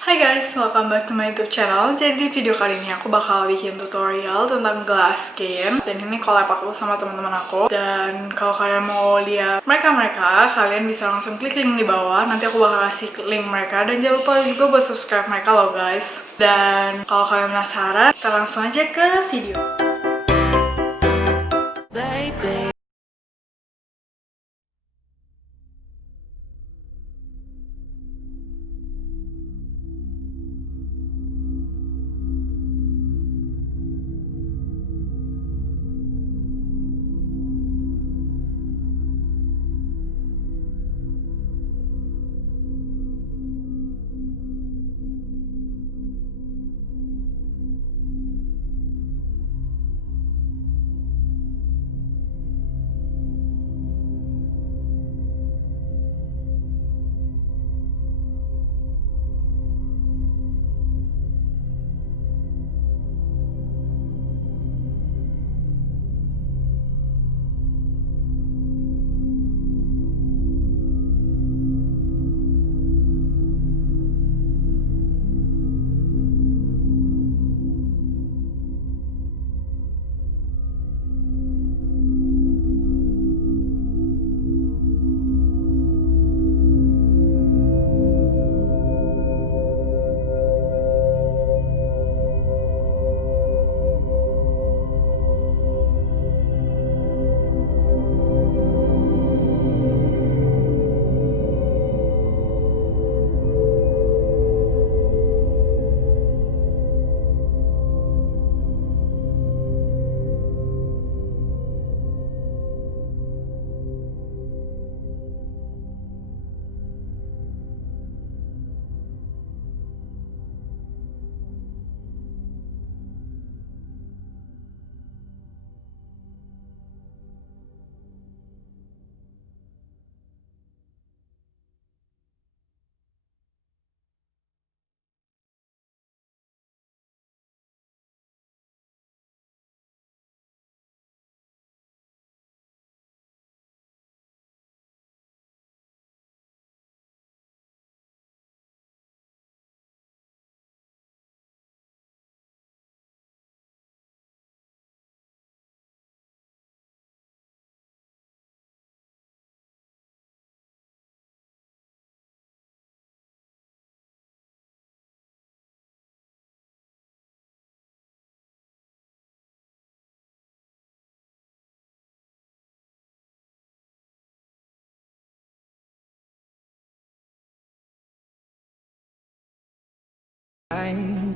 Hai guys, welcome back to my YouTube channel. Jadi di video kali ini aku bakal bikin tutorial tentang glass skin. Dan ini collab aku sama teman-teman aku. Dan kalau kalian mau lihat mereka, kalian bisa langsung klik link di bawah. Nanti aku bakal kasih link mereka. Dan jangan lupa juga buat subscribe mereka loh guys. Dan kalau kalian penasaran, kita langsung aja ke video.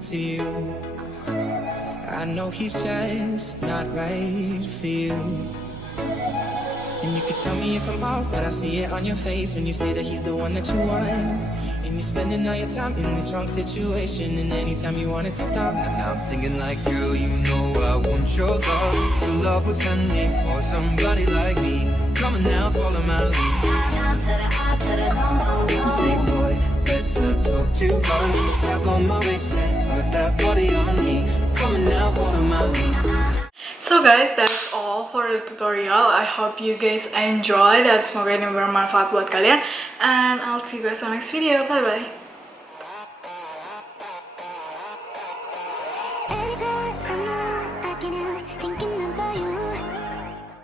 To you, I know he's just not right for you. And you can tell me if I'm off, but I see it on your face when you say that he's the one that you want. And you're spending all your time in this wrong situation, and anytime you want it to stop. And I'm singing like, girl, you know I want your love. Your love was handmade for somebody like me. Come on now, follow my lead. Say boy, let's not talk too much. Grab on my waist and put that body on me. Come on now, follow my lead. So guys, that's all for the tutorial. I hope you guys enjoy dan semoga ini bermanfaat buat kalian. And I'll see you guys on next video. Bye bye.